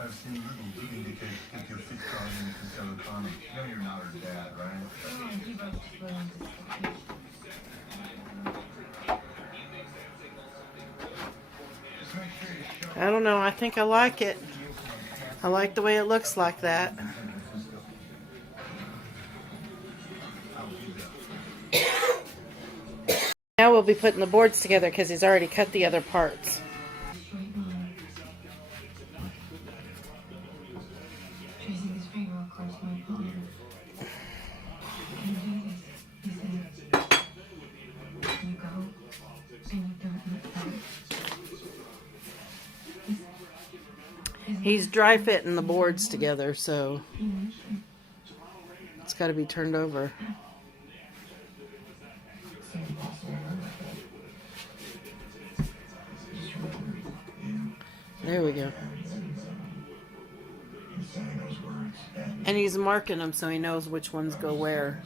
I've seen little to indicate that your feet are in concealed farming. No, you're not her dad, right? I don't know. I think I like it. I like the way it looks like that. Now we'll be putting the boards together because he's already cut the other parts. He's dry fitting the boards together, so it's got to be turned over. There we go. And he's marking them so he knows which ones go where.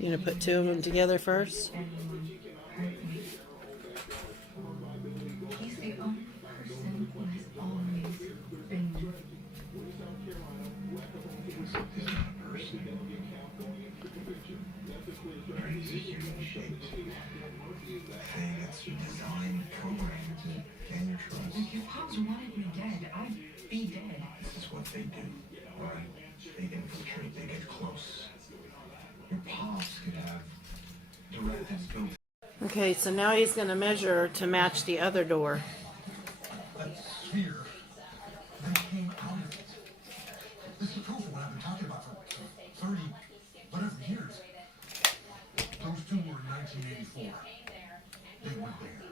You gonna put two of them together first? If your pops wanted me dead, I'd be dead. This is what they do, right? They infiltrate, they get close. Your pops could have directives built. Okay, so now he's gonna measure to match the other door. That sphere, they came out of it. This is proof of what I've been talking about for 30, whatever years. Those two were in 1984. They were there.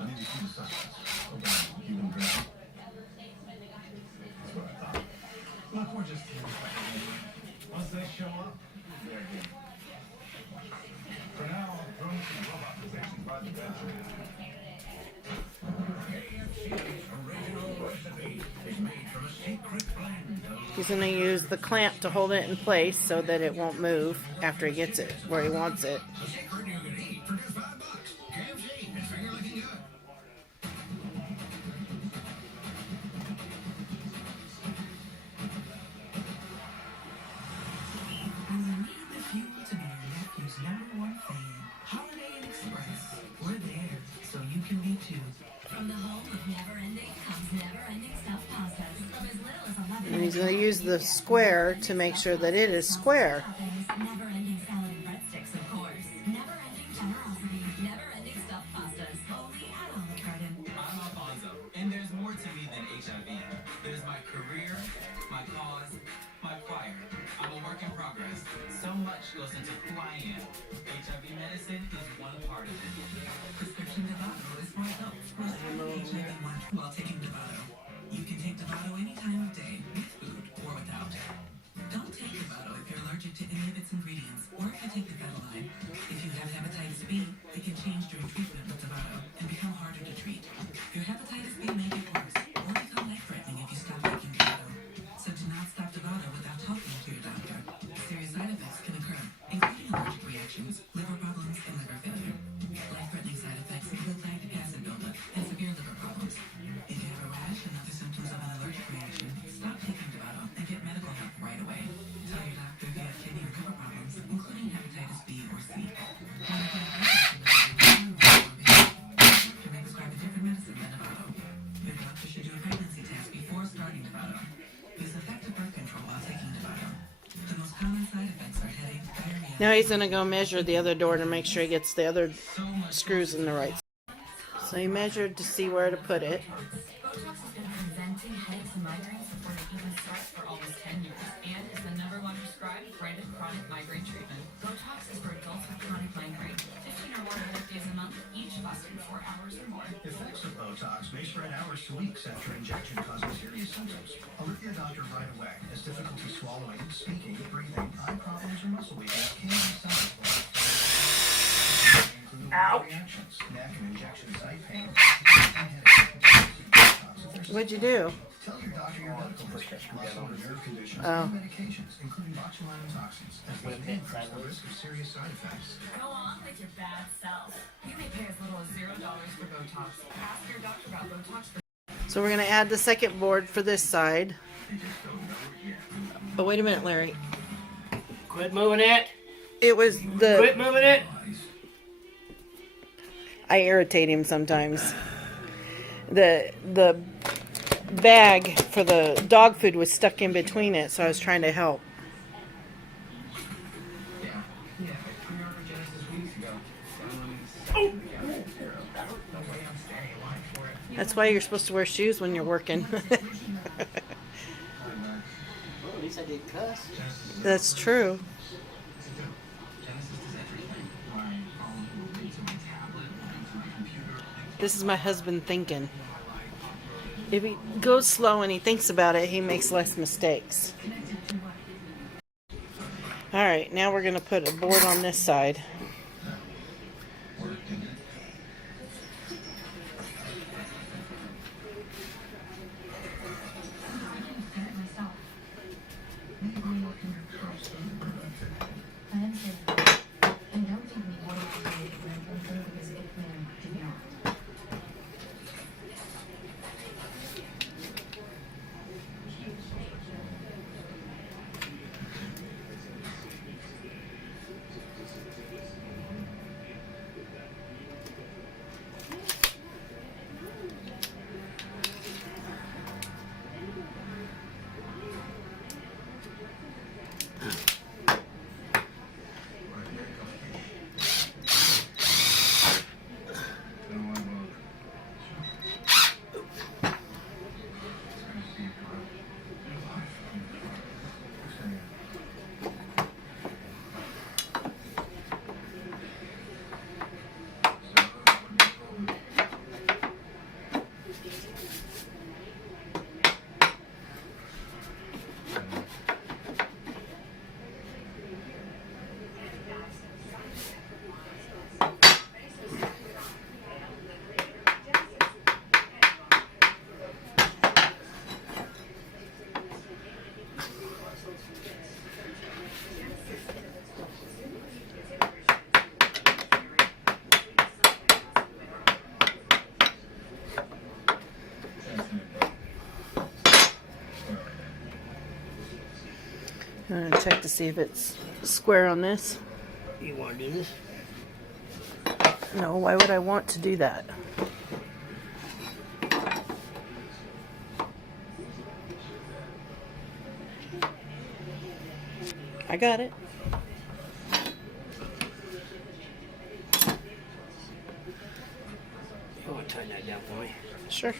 I need to see the suspects. Okay, keep them drinking. That's what I thought. Look, we're just here. Once they show up, they're here. For now, drones and robot positions by the bedroom. KFC's original recipe is made from a secret blend of... He's gonna use the clamp to hold it in place so that it won't move after he gets it where he wants it. A secret you can eat for just $5. KFC, it's finger looking good. And he's going to use the square to make sure that it is square. And there's more to me than HIV. There's my career, my cause, my choir. I'm a work in progress. So much goes into who I am. HIV medicine is one part of it. Prescription Dovato is for adults who are HIV-1 while taking Dovato. You can take Dovato any time of day, with food or without. Don't take Dovato if you're allergic to any of its ingredients, or if you take the feta line. If you have hepatitis B, it can change during treatment with Dovato and become harder to treat. Your hepatitis B may get worse, or become life-threatening if you stop taking Dovato. So do not stop Dovato without talking to your doctor. Serious side effects can occur, including allergic reactions, liver problems, and liver failure. Life-threatening side effects include lactic acid buildup and severe liver problems. If you have a rash and other symptoms of an allergic reaction, stop taking Dovato and get medical help right away. Tell your doctor if you have kidney or liver problems, including hepatitis B or C. When you get doctor may prescribe a different medicine than Dovato. Your doctor should do a pregnancy test before starting Dovato. Use effective birth control while taking Dovato. The most common side effects are headache, diarrhea. Now he's gonna go measure the other door to make sure he gets the other screws in the right. So he measured to see where to put it. Botox has been preventing headaches and migraines before they even start for almost 10 years and is the #1 prescribed branded chronic migraine treatment. Botox is for adults with chronic migraine. 15 or more headache days a month, each lasting 4 hours or more. Effects of Botox may spread hours to weeks after injection, causing serious symptoms. Alert your doctor right away, as difficulty swallowing, speaking, breathing, eye problems, or muscle weakness can be signs of reactions, neck and injection site pain, and headache. What'd you do? Tell your doctor your medical history, muscle or nerve conditions, Oh. and medications, including botulinum toxins, as they may increase the risk of serious side effects. Go on with your bad self. You may pay as little as $0 for Botox. Ask your doctor about Botox. So we're gonna add the second board for this side. Oh, wait a minute, Larry. Quit moving it. It was the Quit moving it. I irritate him sometimes. The bag for the dog food was stuck in between it, so I was trying to help. Yeah, pre-order Genesis weeks ago. Oh. No way I'm staying in line for it. That's why you're supposed to wear shoes when you're working. Well, at least I didn't cuss. That's true. Genesis does everything. My phone, into my tablet, into my computer. This is my husband thinking. If he goes slow and he thinks about it, he makes less mistakes. All right, now we're going to put a board on this side. I'm going to check to see if it's square on this. You want to do this? No, why would I want to do that? I got it. You want to tighten that down for me? Sure.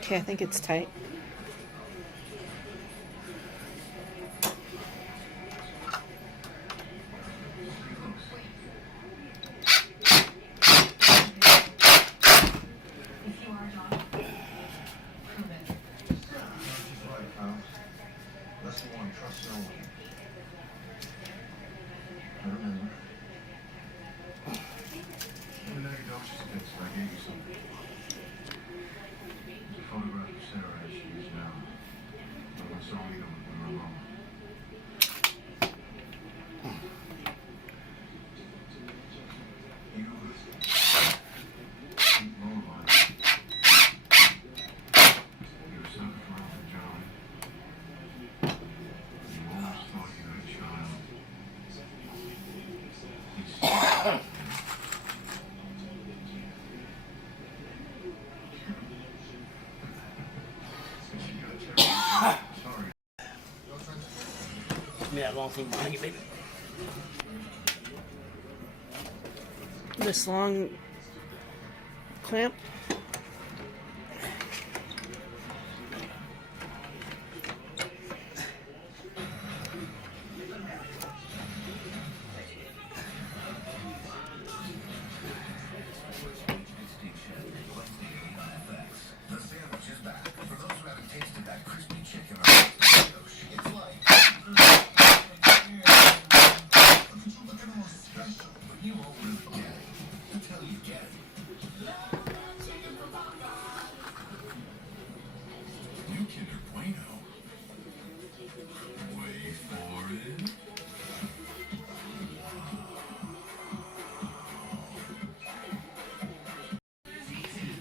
Okay, I think it's tight. lesson one, trust no one. I remember. Every night your dog just fixed, I gave you something. It's a photograph of Sarah as she is now. I once saw Rita when we were alone. You keep lullaby. You were sacrificed for John. You always thought you had a child. He's sorry. Give me that long thing behind you, baby. This long clamp. The sandwich is back. For those who haven't tasted that crispy chicken or brioche, it's like... Look at all special, but you won't really get it until you get it. New Kinder Bueno. Wait for it.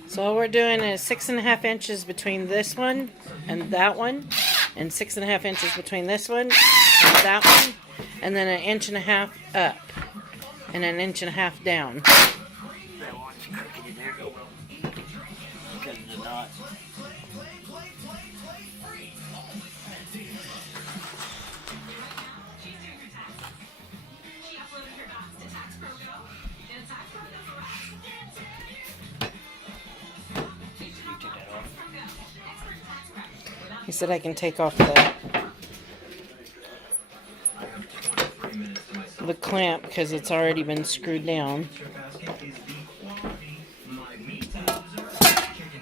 So all we're doing is 6.5 inches between this one and that one, and 6.5 inches between this one and that one, and then 1.5 inches up and 1.5 inches down. That one's crooked in there. Because of the knot. She uploaded her docs to Tax Pro Go, and Tax Pro Go for us. You took that off. Expert tax prep. He said I can take off the clamp because it's already been screwed down. Chicken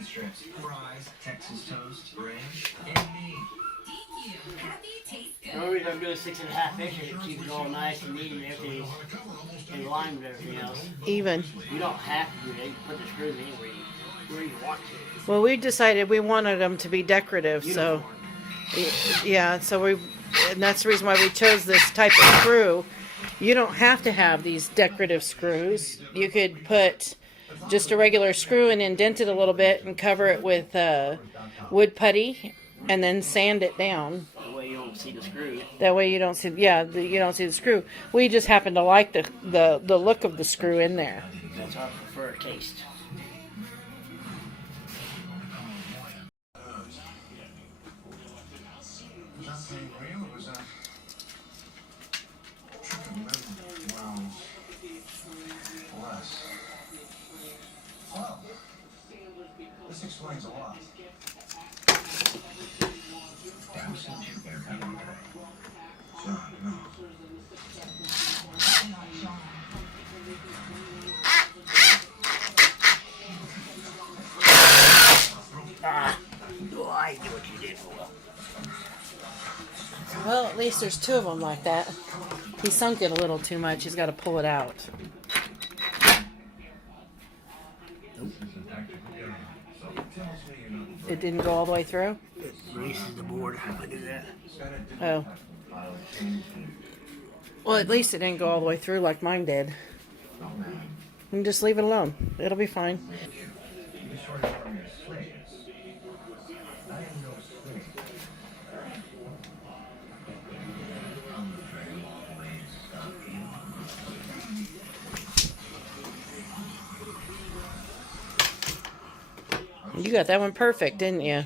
strips, fries, Texas toast, ranch, and meat. The only reason I'm doing 6.5 inches is to keep it all nice and neat and everything in line with everything else. Even. You don't have to do that. You can put the screws anywhere you want to. Well, we decided we wanted them to be decorative, so yeah, and that's the reason why we chose this type of screw. You don't have to have these decorative screws. You could put just a regular screw and indent it a little bit and cover it with wood putty and then sand it down. That way you don't see the screw. That way you don't see, you don't see the screw. We just happen to like the look of the screw in there. That's our preferred taste. Was that thing real or was that chicken liver? Well, less. Well, this explains a lot. Who sent you there, John? No. Oh, I knew what you did for well. Well, at least there's 2 of them like that. He sunk it a little too much. He's got to pull it out. It didn't go all the way through? It releases the board if I do that. Oh. Well, at least it didn't go all the way through like mine did. And just leave it alone. It'll be fine. You got that one perfect, didn't you?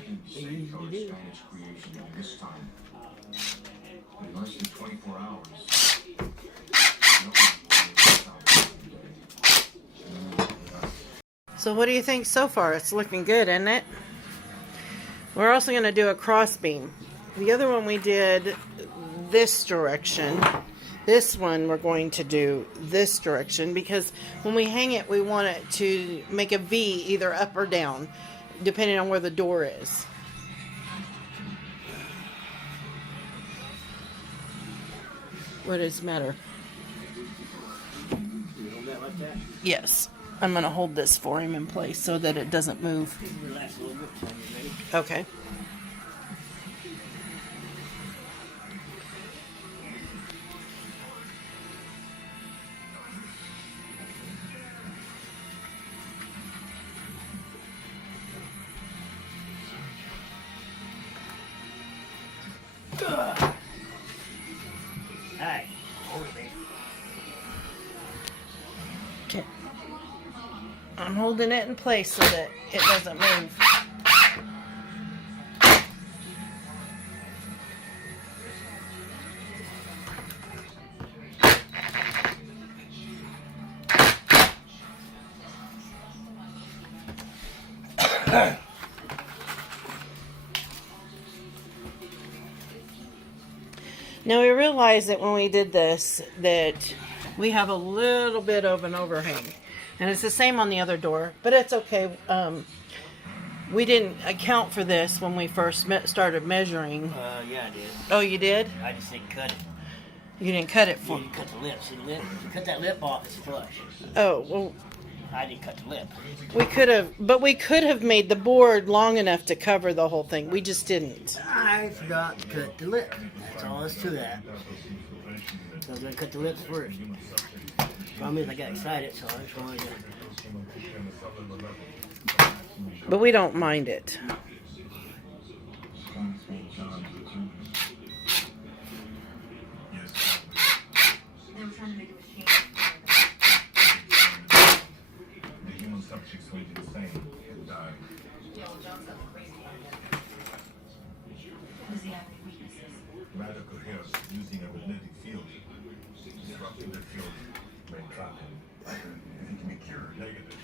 So what do you think so far? It's looking good, isn't it? We're also going to do a cross beam. The other one we did this direction. This one we're going to do this direction because when we hang it, we want it to make a V either up or down, depending on where the door is. What does it matter? You hold that like that. Yes. I'm going to hold this for him in place so that it doesn't move. Relax a little bit. So you're ready. Okay. Alright. Hold it, baby. Okay. I'm holding it in place so that it doesn't move. Now we realized that when we did this that we have a little bit of an overhang, and it's the same on the other door, but it's okay. We didn't account for this when we first started measuring. Yeah, I did. Oh, you did? I just didn't cut it. You didn't cut it for. You cut the lip. See the lip? If you cut that lip off, it's flush. Oh well, I didn't cut the lip. we could have made the board long enough to cover the whole thing. We just didn't. I forgot to cut the lip. That's all there is to that. So I was gonna cut the lips first. Problem is, I got excited, so I just wanted to. But we don't mind it. They were trying to make a machine. The human subjects went insane and died. John's got crazy. Does he have any weaknesses? Radical hairs using a magnetic field. Disrupting the field may trap him. If he can be cured, negative.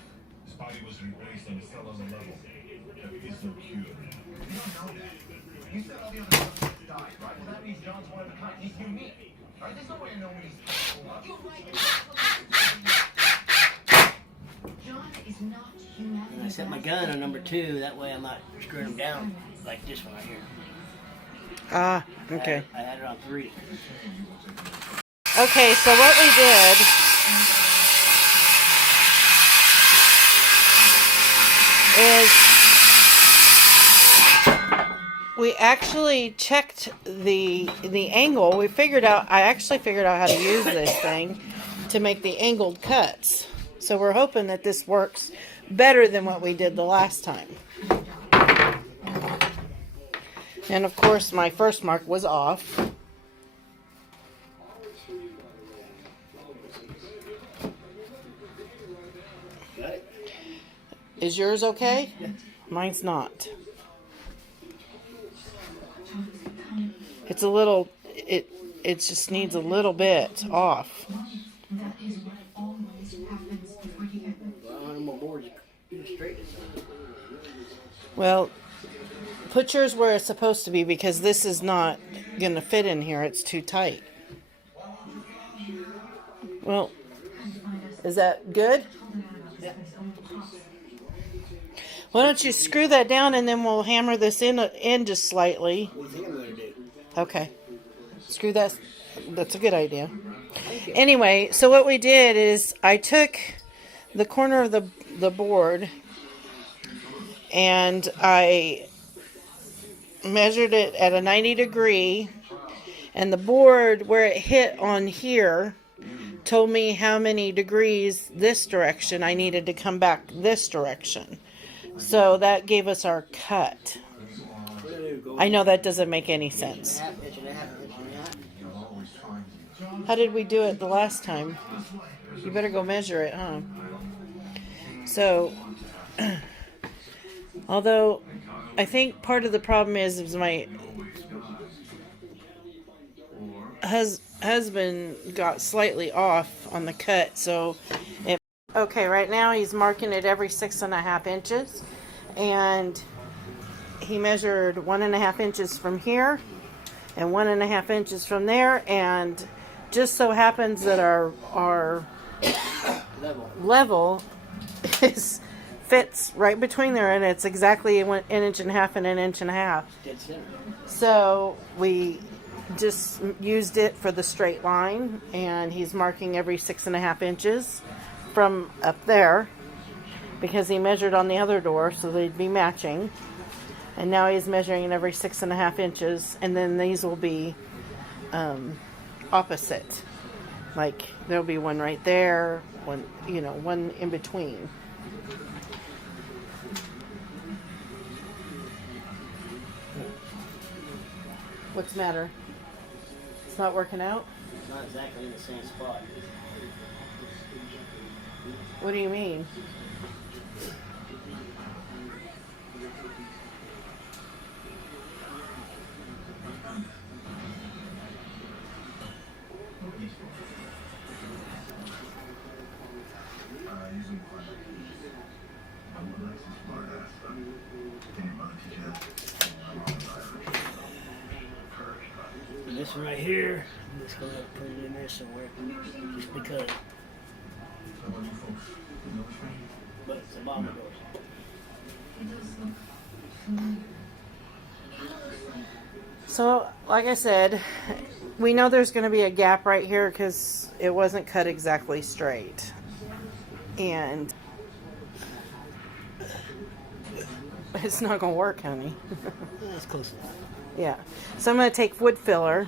His body was replaced on a cellular level. There is no cure. You don't know that. You said all the other subjects died, right? Well, that means John's one of a kind. He's unique. Right? There's no way of knowing he's You're right. John is not human. And I set my gun on number 2. That way I'm not screwing them down like this one right here. Ah, okay. I had it on 3. Okay, so what we did is we actually checked the angle. I actually figured out how to use this thing to make the angled cuts. So we're hoping that this works better than what we did the last time. And of course my first mark was off. Got it? Is yours okay? Mine's not. It's a little, it just needs a little bit off. That is what always happens before you get Well, on my board, you straight it. Well, put yours where it's supposed to be because this is not going to fit in here. It's too tight. Well, is that good? Why don't you screw that down and then we'll hammer this in just slightly. What do you think I'm going to do? Okay. Screw that. That's a good idea. Anyway, so what we did is I took the corner of the board and I measured it at a 90 degree, and the board where it hit on here told me how many degrees this direction I needed to come back this direction. So that gave us our cut. I know that doesn't make any sense. How did we do it the last time? You better go measure it, huh? So, although I think part of the problem is my husband got slightly off on the cut, so okay, right now he's marking it every 6.5 inches, and he measured 1.5 inches from here and 1.5 inches from there, and just so happens that our level fits right between there, and it's exactly an inch and a half and an inch and a half. Dead center. So we just used it for the straight line, and he's marking every 6.5 inches from up there because he measured on the other door so they'd be matching. And now he's measuring every 6.5 inches, and then these will be opposite. Like there'll be one right there, one, you know, one in between. What's the matter? It's not working out? It's not exactly in the same spot. What do you mean? And this one right here, I'm just gonna put it in there somewhere, just because. But it's the bottom of the door. So, like I said, we know there's going to be a gap right here because it wasn't cut exactly straight. And it's not going to work, honey. That's close enough. Yeah. So I'm going to take wood filler.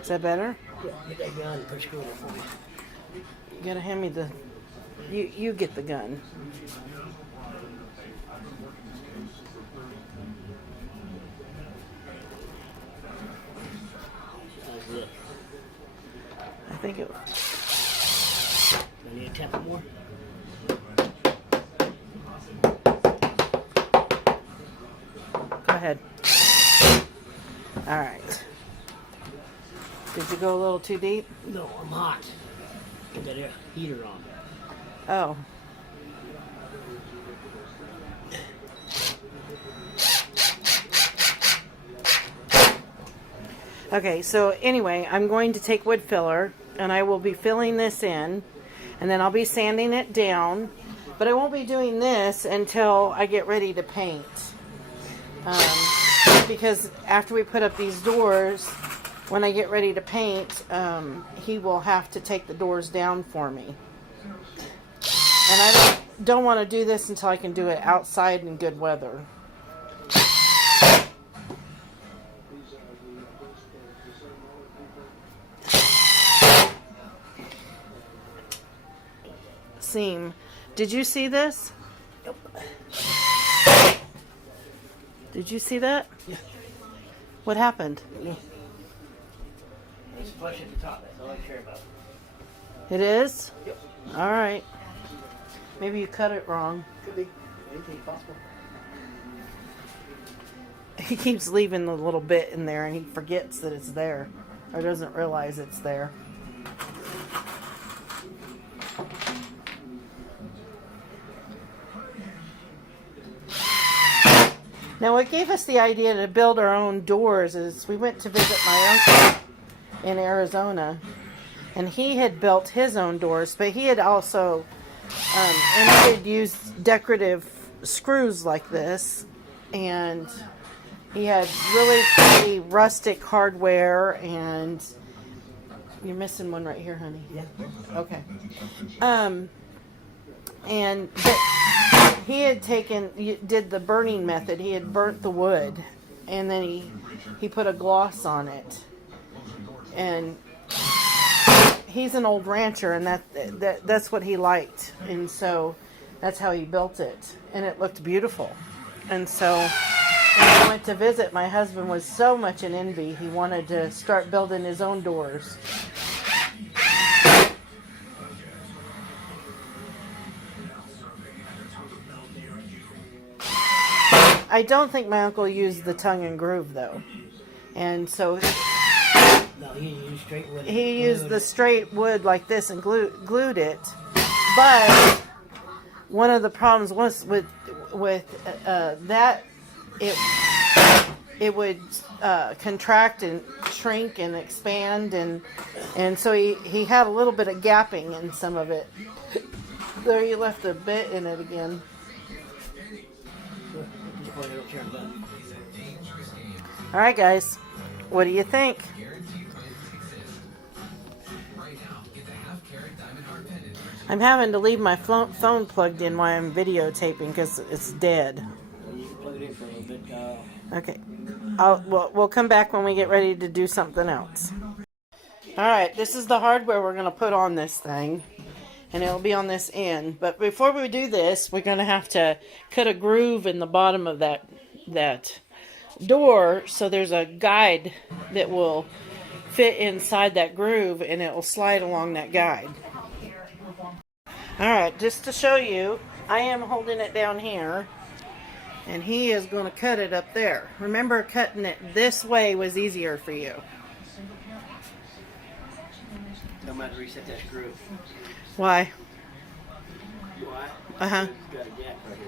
Is that better? Yeah, get that gun and push screw in it for me. You got to hand me the... You get the gun. How's it? I think it... I need to tap it more. Go ahead. All right. Did you go a little too deep? No, I'm hot. Get that air heater on. Oh. Okay, so anyway, I'm going to take wood filler and I will be filling this in, and then I'll be sanding it down, but I won't be doing this until I get ready to paint. Because after we put up these doors, when I get ready to paint, he will have to take the doors down for me. And I don't want to do this until I can do it outside in good weather. Seam. Did you see this? Yep. Did you see that? Yeah. What happened? Yeah. It's flush at the top. That's all I care about. It is? Yep. All right. Maybe you cut it wrong. Could be. Anything possible. He keeps leaving the little bit in there and he forgets that it's there, or doesn't realize it's there. Now, what gave us the idea to build our own doors is we went to visit my uncle in Arizona, and he had built his own doors, but he had also, and he had used decorative screws like this, and he had really pretty rustic hardware, and you're missing one right here, honey. Yeah. Okay. And he had did the burning method. He had burnt the wood, and then he put a gloss on it. And he's an old rancher, and that's what he liked, and so that's how he built it, and it looked beautiful. And so when I went to visit, my husband was so much in envy. He wanted to start building his own doors. I don't think my uncle used the tongue and groove though, and so No, he used straight wood. he used the straight wood like this and glued it. But one of the problems was with that it would contract and shrink and expand, and so he had a little bit of gapping in some of it. There, you left a bit in it again. before they don't turn button. All right, guys. What do you think? I'm having to leave my phone plugged in while I'm videotaping because it's dead. You can plug it in for a little bit. Okay. We'll come back when we get ready to do something else. All right, this is the hardware we're going to put on this thing, and it'll be on this end. But before we do this, we're going to have to cut a groove in the bottom of that door, so there's a guide that will fit inside that groove, and it will slide along that guide. All right, just to show you, I am holding it down here, and he is going to cut it up there. Remember, cutting it this way was easier for you. I'm going to reset that screw. Why? Why? Uh-huh. It's got a gap right here.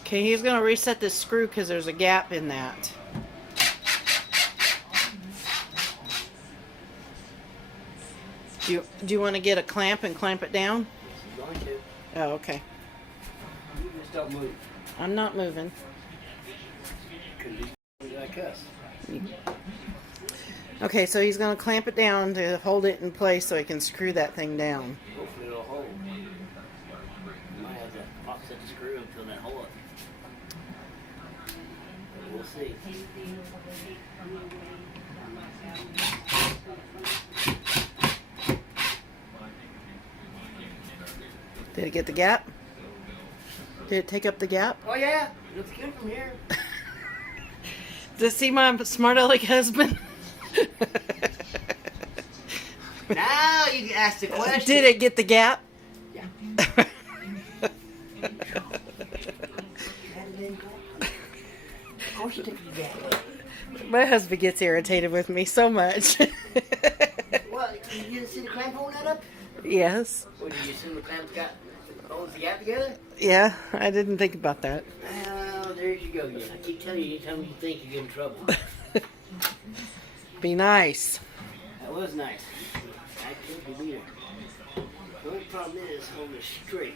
Okay, he's going to reset this screw because there's a gap in that. Do you want to get a clamp and clamp it down? I'm going to. Oh, okay. You just don't move. I'm not moving. Because you like us. Okay, so he's going to clamp it down to hold it in place so he can screw that thing down. Hopefully it'll hold. You might have to offset the screw and fill that hole up. But we'll see. Did it get the gap? Did it take up the gap? Oh yeah, it looks good from here. Does see my smart aleck husband? Now you can ask the question. Did it get the gap? Yeah. Of course you took the gap. My husband gets irritated with me so much. Well, you didn't see the clamp holding that up? Yes. Well, did you assume the clamp holds the gap together? Yeah, I didn't think about that. Well, there you go again. I keep telling you, anytime you think you get in trouble. Be nice. That was nice. I could be there. The only problem is holding it straight.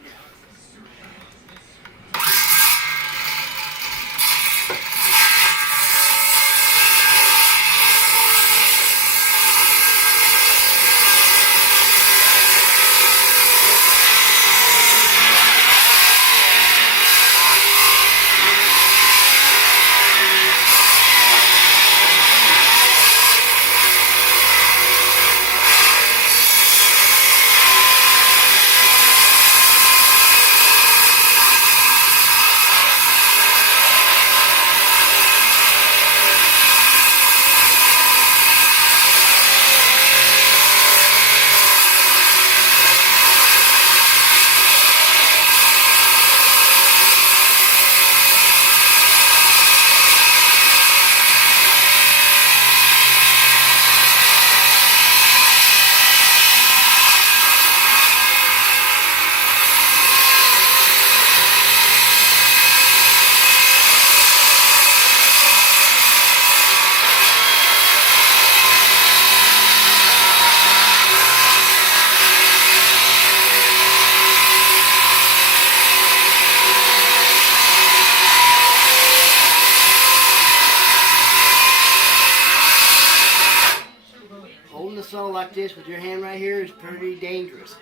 Holding the saw like this with your hand right here is pretty dangerous.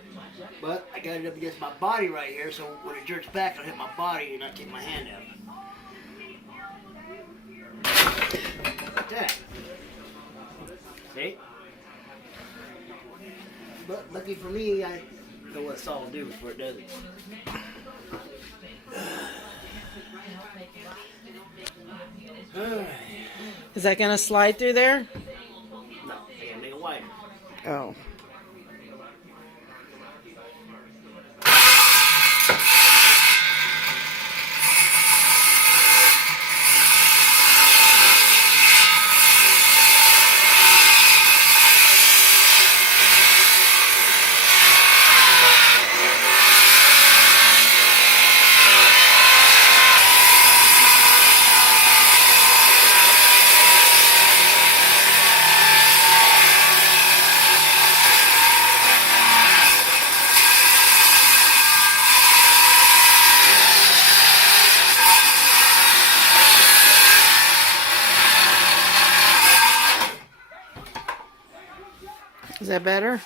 But I got it up against my body right here, so when it jerks back, I'll hit my body and not take my hand out. Like that. See? But lucky for me, I know what saw will do before it does it. Alright. Is that going to slide through there? No, I gotta make it wider. Oh. Is that better?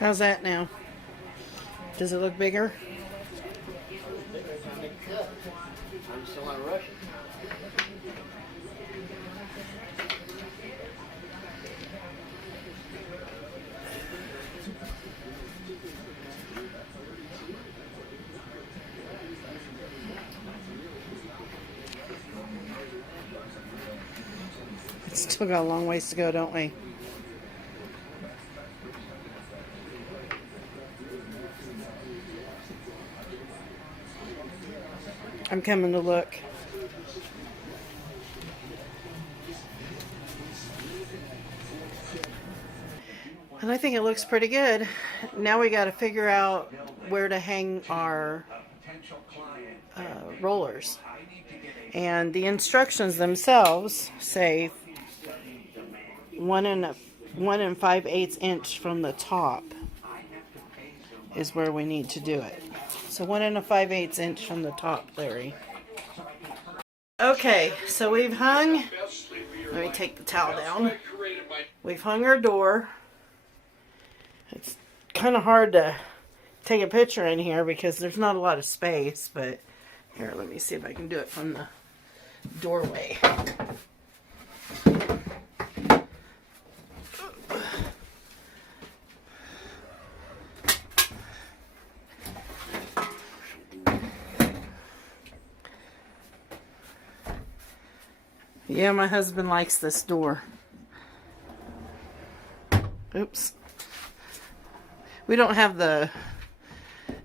How's that now? Does it look bigger? I just don't want to rush it. It's still got a long ways to go, don't we? I'm coming to look. And I think it looks pretty good. Now we got to figure out where to hang our rollers. And the instructions themselves say 1 5/8 inch from the top is where we need to do it. So 1 5/8 inch from the top, Larry. Okay, so we've hung, let me take the towel down. We've hung our door. It's kind of hard to take a picture in here because there's not a lot of space, but here, let me see if I can do it from the doorway. Yeah, my husband likes this door. Oops. We don't have the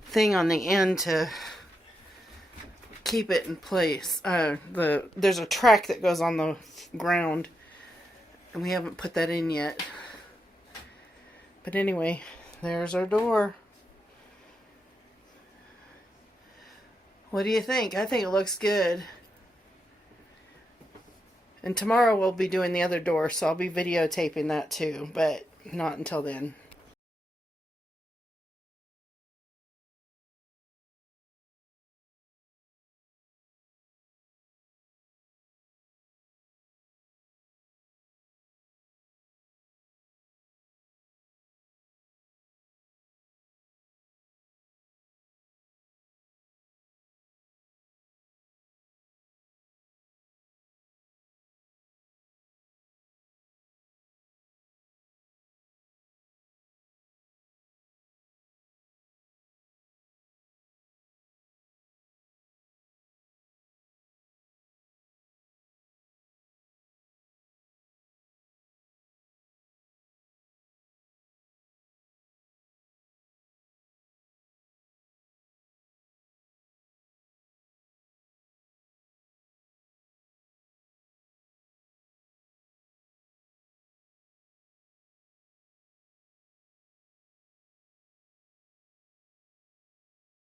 thing on the end to keep it in place. There's a track that goes on the ground, and we haven't put that in yet. But anyway, there's our door. What do you think? I think it looks good. And tomorrow we'll be doing the other door, so I'll be videotaping that too, but not until then.